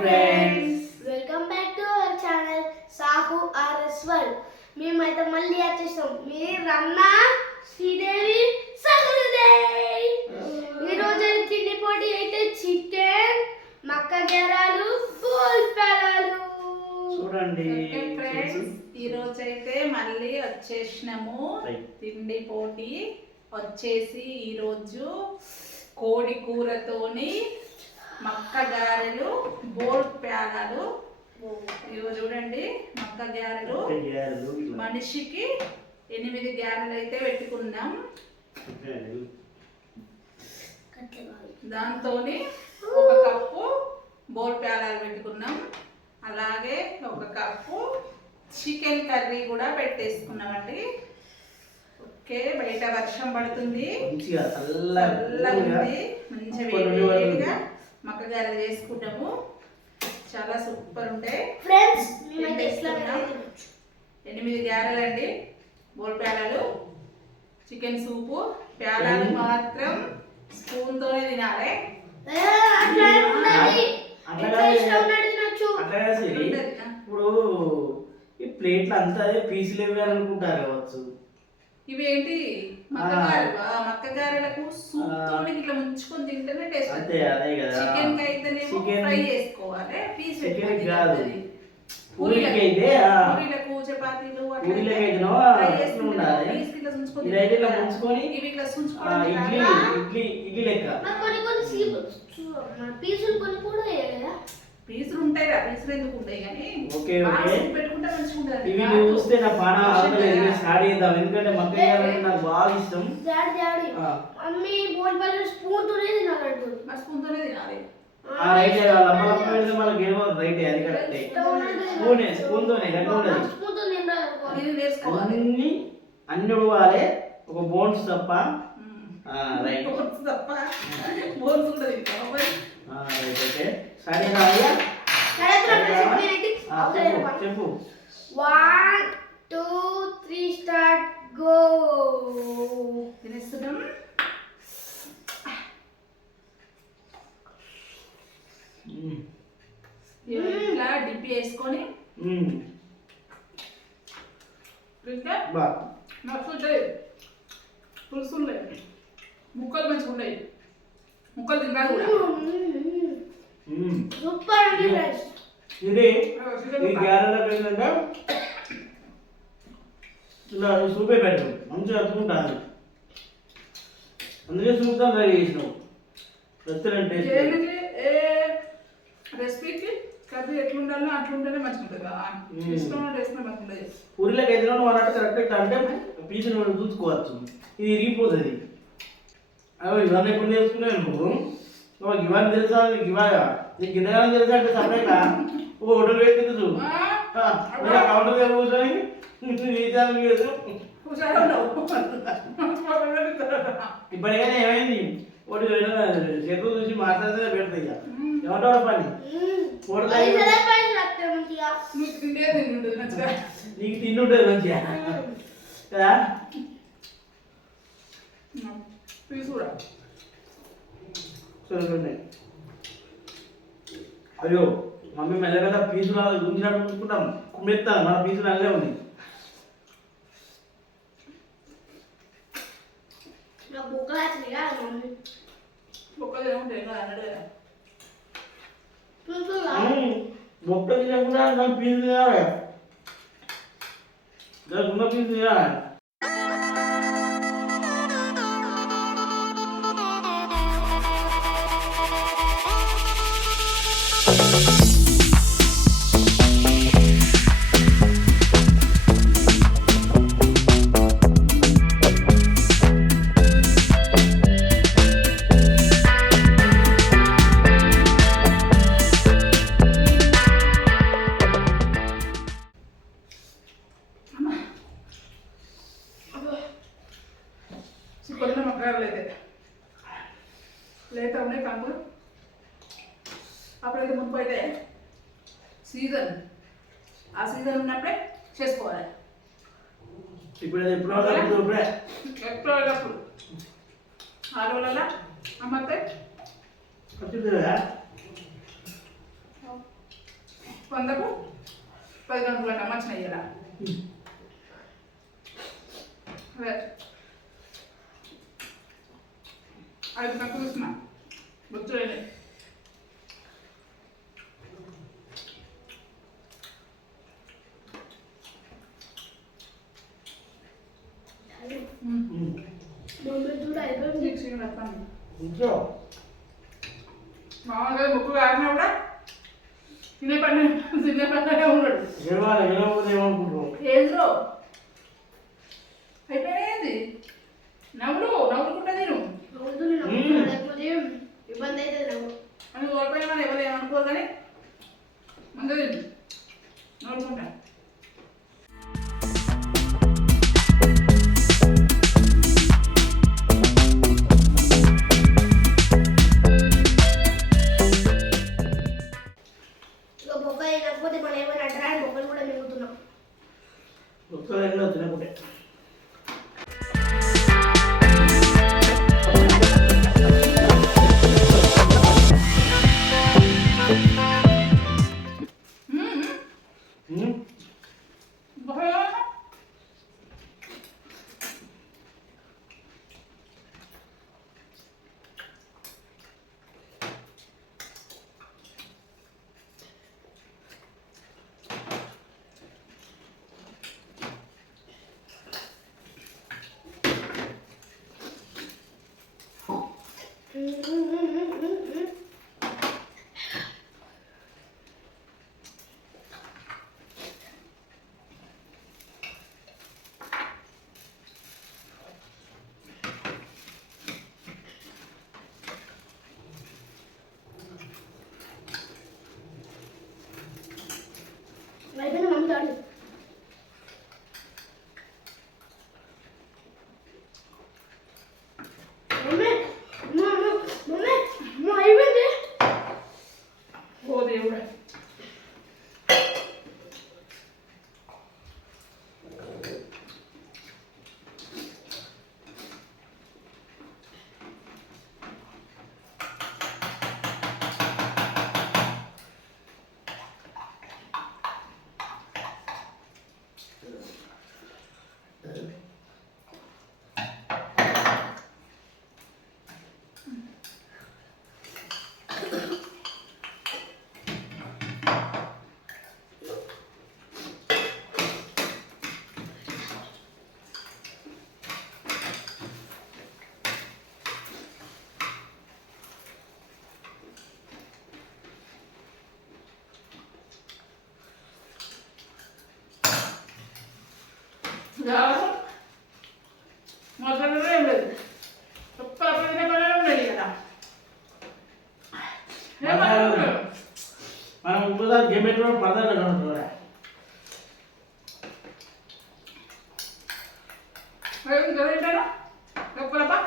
Friends welcome back to our channel Sahu RS World మేమైతే మళ్ళీ వచ్చేసాం. మీ రమ్నా శ్రీదేవి సహృదయ్. ఈ రోజు తిండి పోటీ అయితే చికెన్ మక్క గెరాలు బోల్ పెరాలు చూడండి. ఈ రోజు అయితే మళ్ళీ వచ్చేసినాము. తిండి పోటీ వచ్చేసి ఈరోజు కోడి కూరతోని మక్క గారెలు బోల్ ప్యాలలు. ఇవి చూడండి మక్క గారెలు. మనిషికి ఎనిమిది గారెలు అయితే పెట్టుకున్నాం. దాంతో ఒక కప్పు బోల్ ప్యాలాలు పెట్టుకున్నాం. అలాగే ఒక కప్పు చికెన్ కర్రీ కూడా పెట్టేసుకున్నామండి. ఓకే బయట వర్షం పడుతుంది. చల్లగా ఉంది. మంచిగా మక్కగారెలు చేసుకుంటాము. చాలా సూపర్ ఉంటాయి. ఫ్రెండ్స్ ఎనిమిది గారెలండి బోల్ ప్యాలలు. Chicken soup. ప్యాలలు మాత్రం తినాలి. కాదు. సిరి. ఉండదు. ఇప్పుడు ఈ ప్లేట్లు అంతా పీసులు ఇవ్వాలనుకుంటారు కావచ్చు. ఇవేంటి? మక్క ఆ. గారెలు ఆ మక్క గారెలకు సూప్ ఆ. తోని ఇట్లా ముంచుకొని తింటేనే టేస్ట్ అంతే అదే కదా చికెన్కి అయితేనేమో ఫ్రై చేసుకోవాలి పీస్ చికెన్ కాదు. అయితే పూరీలకు చపాతీలు పూరీలకు అయితేనో ఫ్రై అట్లా చేసుకుంటే ఉండాలి. పీస్ ఇట్లా ముంచుకొని ఇదైతే ఇట్లా తింటారు. ముంచుకొని ఇవి ఇట్లా ఇడ్లీ కాదు. ఇడ్లీ ఇడ్లీ లెక్క కొన్ని కొన్ని పీసులు కొన్ని కూడా వేయాలి కదా పీసులు ఉంటాయి రా పీసులు ఎందుకు ఉంటాయి కానీ ఓకే, ఓకే. పెట్టుకుంటే మంచిగా ఉంటుంది ఇవి కాదు. నువ్వు చూస్తే నా పాన అవసరం స్టార్ట్ చేద్దాం. ఎందుకంటే మక్క గ్యారెలు నాకు బాగా ఇష్టం. డాడీ ఆ. మమ్మీ బోల్ పల్లె స్పూన్ తోనే తినాలంటుంది మా స్పూన్ తోనే తినాలి. ఆ రైట్ మనకి గెలవదు రైట్ అది కరెక్టే స్పూనే స్పూన్ తోనే గట్టి ఉండదు. స్పూన్తో తినాలి ఇది నేర్చుకోవాలి అన్ని అన్ని ఉడవాలి. ఒక బోన్స్ తప్ప. ఆ, రైట్. బోన్స్ తప్ప. బోన్స్ కూడా రైట్ ఓకే. సరే రాయ్యా చెప్పు one two three start go తినేస్తున్నాం. మ్మ్. ఇవి ఇట్లా డిప్ వేసుకొని బా. మస్తు ఉంటాయి పులుసు ఉన్నాయి. ముక్కలు మంచిగా ఉన్నాయి. ముక్కలు తిన్నాడు కూడా. సూపర్ అండి ఫ్రెండ్స్. ఇది ఈ. గ్యారెలకు ఏంటంటే ఇలా సూపే పెట్టు మంచిగా అతుకుంటుంది అందుకే సూపుతాం రెడీ చేసినావు రెస్టారెంట్ టేస్ట్ దేనికి? ఏ రెసిపీకి? కర్రీ ఎట్లుండాలో అట్లుంటేనే మంచిగా ఉంటుంది కదా. మ్మ్. ఇష్టం వేసిన మంచిగా ఉంటుంది పూరిలోకి నువ్వు అన్నట్టు కరెక్ట్ ఇట్లా అంటే పీసులు చూసుకోవచ్చు ఇది ఇరిగిపోతుంది అవి ఇవన్నీ ఎప్పుడు నేర్చుకున్నావు నువ్వు? ఓ ఇవన్నీ తెలుసా నీకు ఇవాగా నీకు గిన్నెగానే తెలుసా అంటే సపరేట్గా ఓ హోటల్ పెట్టింది చూడు కౌంటర్ దగ్గర కూర్చొని నీ ఛానల్ లేదు హుషారు ఉండవు ఇప్పటికైనా ఏమైంది ఒకటి చేతులు చూసి మాట్లాడితే పెడతాయి ఇక ఏమంటావు పని హోటల్ అది దగ్గర సరే పైన రాస్తే మంచిగా నీకు తిండే తింటుంది మంచిగా నీకు తిండి మంచిగా కదా పీస్ కూడా చూడండి అయ్యో మమ్మీ మెల్లగా పీసులు అలా గుంజినట్టు చూసుకుంటాం కుమ్మెత్తాను మన పీసులు అల్లే ఉన్నాయి నా బుక్క వచ్చింది కదా మమ్మీ బొక్కలు ఏముంటాయి కదా అన్నాడు కదా చూసుగా బొక్క తినకుండా దాని పీసులు తినాలి దానికి ఉన్న పీసులు తినాలి అది ఎప్పుడు ఇప్పుడే ఎప్పుడు అప్పుడు ఆ రోజులలో ఓకే వందకు పది గంటల టమాచిన ఇయ్యాల ఐదు గంటలు చూసిన. గుర్తులేదు మమ్మీ చూడ అయిపోయింది మిక్సీ వస్తాను ఇంట్లో మామూలుగా ముక్కు కారినా కూడా తినే పని తినే పనినే ఉన్నాడు. గెలవాలి గెలవకపోతే ఏమనుకుంటున్నావు? ఏదిరో అయిపోయింది నవ్వులు నవ్వులుకుంటా నేను ఇబ్బంది నవ్వు అని ఓడిపోయిన వాళ్ళు ఎవరు ఏమనుకోరు కానీ మంచిది నవ్వులుకుంటా. எதுவும் பதம் இருக்கணும் தவிர சொல்லிட்டேனா எப்படப்பா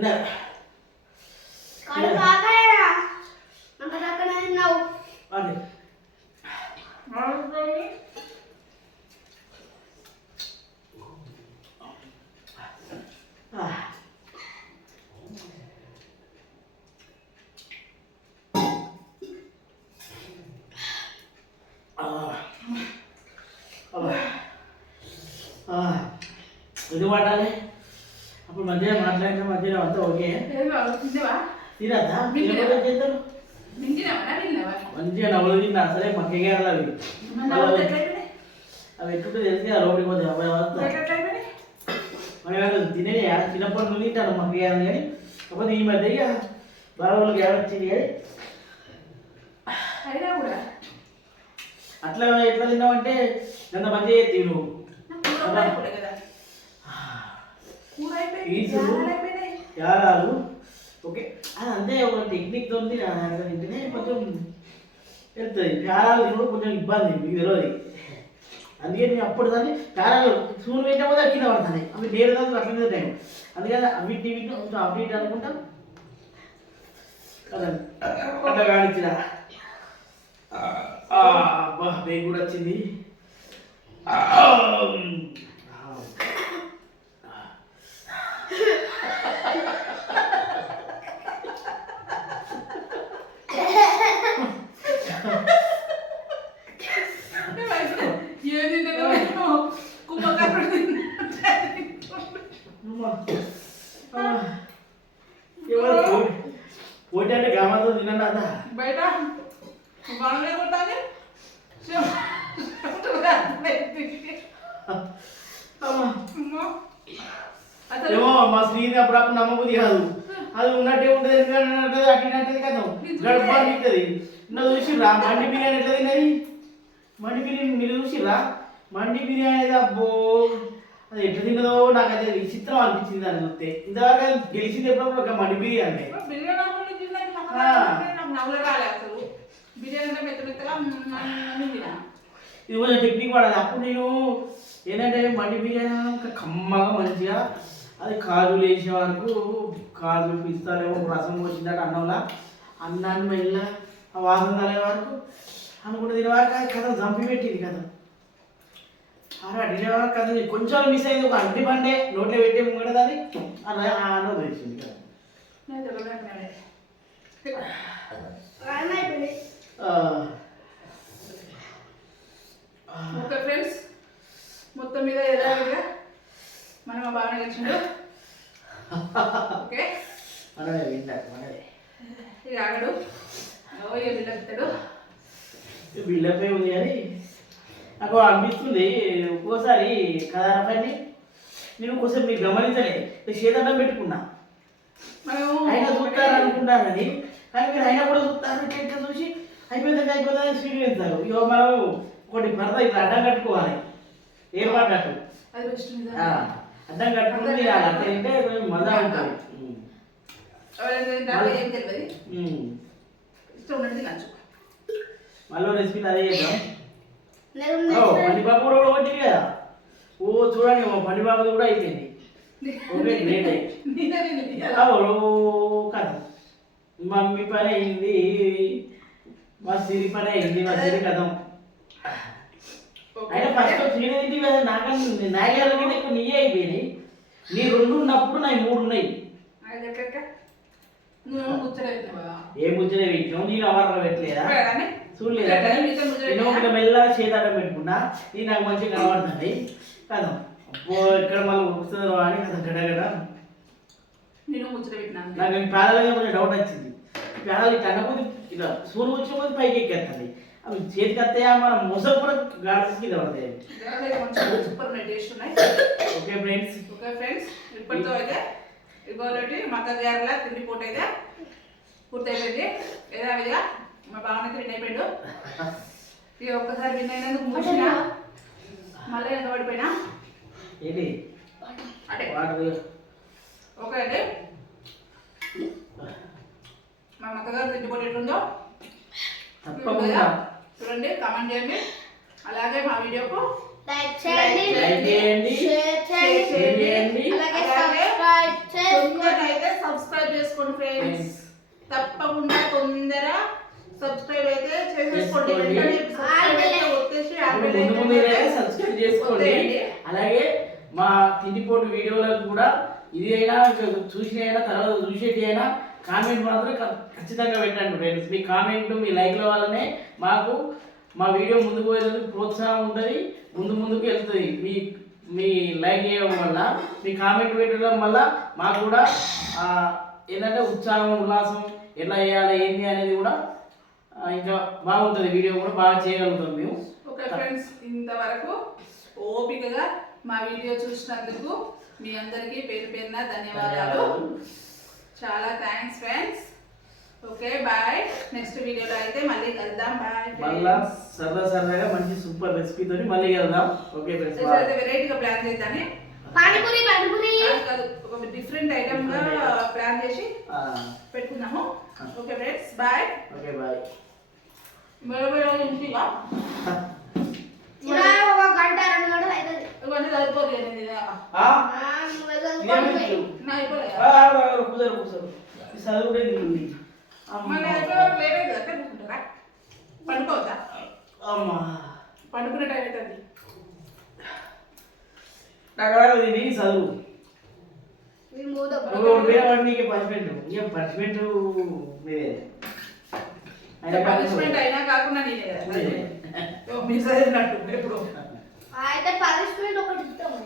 പിന്നെ അതെ ഇത് പാടാനേ అప్పుడు మధ్య మాట్లాడిన మధ్యలో అంతా ఓకే. ఏం చేద్దాం? మంచిగా నవ్వులు తిన్నా అసలే మక్కగేయాలి అవి. నవ్వులు ఎట్లయిపోయినాయి? అవి ఎట్టుంటే తెలిసి లోపలికి పోతే అబ్బాయి వాళ్ళు తినే చిన్నప్పటి నుండి తింటారు మక్కగేయాలి కానీ కాకపోతే ఈ మధ్య ఇక బాగా గ్యాస్ వచ్చింది కానీ. అయినా కూడా. అట్లా ఎట్లా తిన్నావంటే ఎంత మంచిగా చేస్తావు నువ్వు నాకు కూర కూడా అయిపోలే కదా కూర అయిపోయింది ఈసు. చారు అయిపోయినాయి యారాలు. ఓకే. అది అంతే ఒక టెక్నిక్ ఉంది ఇంటనే కొంచెం వెళ్తుంది. పేరాలు కూడా కొంచెం ఇబ్బంది మీకు తెలియదు అందుకే నేను అప్పుడు దాన్ని పేరాలు సూన్ పెట్టిన కూడా కింద పడుతున్నాయి అవి నేరు దాకా అట్లా మీద టైం అందుకని అవి వీటిని కొంచెం అవి ఇటు అనుకుంటాం. అట్లా కానిచ్చిన. అబ్బా బేగ్ కూడా వచ్చింది ఆ, ఏది తింటాడో కుమ్మకాయ అమ్మా. ఆ. ఎవరు పోటీ- పోటీ అంటే గ్రామాలతో తినండి అదా బయట బాగానే కొట్టాలి ఏమో మా స్త్రీని అప్పుడప్పుడు నమ్మబుద్ధి కాదు అది ఉన్నట్టే ఉంటుంది ఉంటుంది అటు ఇటు అంటే కదా గడప అనిపిస్తుంది నువ్వు చూసిర్రా మండి బిర్యానీ ఎట్లా తిన్నది మండి బిర్యానీ మీరు చూసిర్రా మండి బిర్యానీ అయితే అబ్బో అది ఎట్లా తిన్నదో నాకు అయితే విచిత్రం అనిపించింది దాన్ని చూస్తే ఇంతవరకు అది గెలిచింది ఎప్పుడప్పుడు ఒక మండి బిర్యానీ నాకు నవ్వులు రాలే అసలు. బిర్యానీ అంటే మెత్త మెత్తగా ఇది కొంచెం టెక్నిక్ వాడాలి. అప్పుడు నేను ఏంటంటే మండి బిర్యానీ ఇంకా కమ్మగా మంచిగా అది కాజులు వేసే వరకు కాజు పిస్తాలేమో రసం వచ్చిందట అన్నంలా. అన్నాన్ని మెల్ల ఆ వాసన తలే వరకు అనుకుంటే తినే వరకు అది కథ చంపి పెట్టింది కథ. అరే అడిగే వరకు కథ కొంచెం మిస్ అయింది. ఒక అడ్డి బండే నోట్లో పెట్టి ముంగట దాన్ని. అలా అన్నం వచ్చింది కదా నేను తెలియదు టైం అయిపోయింది ఆ, ఓకే ఫ్రెండ్స్. మొత్తం మీద యథావిధిగా మనం ఆ బాగానే గెలిచిండు. ఓకే. మనమే వింటారు మనమే. ఇక ఆగడు. బిల్లెత్తాడు బిల్డప్ ఉంది కానీ నాకు అనిపిస్తుంది. ఒక్కోసారి కదా పని నేను ఒక్కోసారి మీరు గమనించలే నేను చేతడం పెట్టుకున్నా. మనము అయినా చూస్తారు అనుకుంటాను కానీ మీరు అయినా కూడా చూస్తారు ఇట్లా ఇట్లా చూసి అయిపోతుంది అయిపోతుంది స్పీడ్ వెళ్తారు ఇక మనం ఒకటి భర్త ఇట్లా అడ్డం కట్టుకోవాలి. ఏర్పడ్డట్టు అడ్డం కట్టుకుని తినాలి అట్లా తింటే కొంచెం మజా ఉంటుంది. మళ్ళీ రెసిపీ అదే చేద్దాం. పండిబాబు కూడా కూడా వచ్చింది కదా. ఓ చూడండి ఓ పండిబాబు కూడా అయిపోయింది. ఓకే గ్రేట్ అయ్యి నేనే తిని ఎవరు కథ మమ్మీ పని అయింది మా సిరి పని అయింది మా సిరి కథం. అయినా ఫస్ట్ సిరి ఏంటి కదా నాకన్నా నాగేళ్ళకి ఎక్కువ నీయే అయిపోయింది నీ రెండు ఉన్నప్పుడు నా మూడు ఉన్నాయి. కదా ఏ ముచ్చట పెట్టినావు? నేను అవర్ర పెట్టలేదా? చూడలేదా నేను మెల్లగా చేతాడం పెట్టుకున్నా. నీ నాకు మంచిగా కనబడుతుంది. అబ్బో ఇక్కడ మళ్ళీ వస్తుందో అని కథ. గడగడ. నేను ముచ్చట పెట్టినాను నాకు పేదలుగా కొంచెం డౌట్ వచ్చింది. పేదలు ఇట్లా అన్నప్పుడు ఇలా సూర్యు వచ్చిన కొద్ది పైకి ఎక్కేస్తుంది అవి చేతికి వస్తాయా? మన ముసలు కూడా గాడి కింద పడతాయి. సూపర్ టేస్ట్ ఉన్నాయి. Okay friends. ఓకే ఫ్రెండ్స్ ఇప్పటితో అయితే ఇవాళటి మక్క గారెల తిండి పూట అయితే పూర్తయిపోయింది. యథావిధిగా మా బావనైతే విన్ అయిపోయాడు. ఇక ఒక్కసారి విన్ అయినందుకు మూసిన మళ్ళీ ఎంత పడిపోయినా? ఏంటి? అంటే ఓకే అండి. మా మక్కగారు తిండి పూట ఎట్లుందో తప్పకుండా. చూడండి కామెంట్ చేయండి. అలాగే మా వీడియోకు లైక్ చేయండి లైక్ చేయండి. షేర్ షేర్ చేయండి. చేయండి. అలాగే సబ్స్క్రైబ్ చేసుకోండి. తొందరగా అయితే సబ్స్క్రైబ్ చేసుకోండి. ఫ్రెండ్స్. తప్పకుండా తొందర సబ్స్క్రైబ్ అయితే చేసేసుకోండి సబ్స్క్రైబ్ చేసుకోండి. అలాగే మా తిండిపోటు వీడియోలకు కూడా ఇది అయినా చూసిన అయినా తర్వాత చూసేటి అయినా కామెంట్ మాత్రం ఖచ్చితంగా పెట్టండి ఫ్రెండ్స్. మీ కామెంట్ మీ లైక్ల వల్లనే మాకు మా వీడియో ముందుకు పోయేందుకు ప్రోత్సాహం ఉంటుంది ముందు ముందుకు వెళ్తుంది. మీ మీ లైక్ చేయడం వల్ల మీ కామెంట్ పెట్టడం వల్ల మాకు కూడా ఏంటంటే ఉత్సాహం ఉల్లాసం ఎట్లా చేయాలి ఏంటి అనేది కూడా ఇంకా బాగుంటుంది. వీడియో కూడా బాగా చేయగలుగుతాం మేము. ఓకే ఫ్రెండ్స్ ఇంతవరకు ఓపికగా మా వీడియో చూసినందుకు మీ అందరికీ పేరు పేరున ధన్యవాదాలు. చాలా thanks friends okay bye next వీడియోలో అయితే మళ్ళీ కలుద్దాం. బాయ్ మళ్ళా సరదా సరదాగా మంచి సూపర్ రెసిపీతో మళ్ళీ వెళ్దాం ఓకే ఫ్రెండ్స్ అయితే వెరైటీగా ప్లాన్ చేద్దామని పానీపూరి పానీపూరి. కాదు, ఒక డిఫరెంట్ ఐటమ్గా ప్లాన్ చేసి పెట్టుకున్నాము okay friends bye okay bye బయట ఇంటిగా ఇలా ఒక గంట రెండు గంటలు అవుతుంది ఇవన్నీ సరిపోతుంది కుదరు కుదరు చదువుడే కూర్చుంటారా పండుకోవద్దా అమ్మా. పండుకునే టైం అవుతుంది అక్కడ ఇది చదువు. మీరు నీకే పనిష్మెంట్ ఇక పనిష్మెంట్ మీదే. పనిష్మెంట్ అయినా కాకుండా నేనే కదా. మిస్ అయినట్టు ఎప్పుడు? అయితే పనిష్మెంట్ ఒకటి ఇస్తాము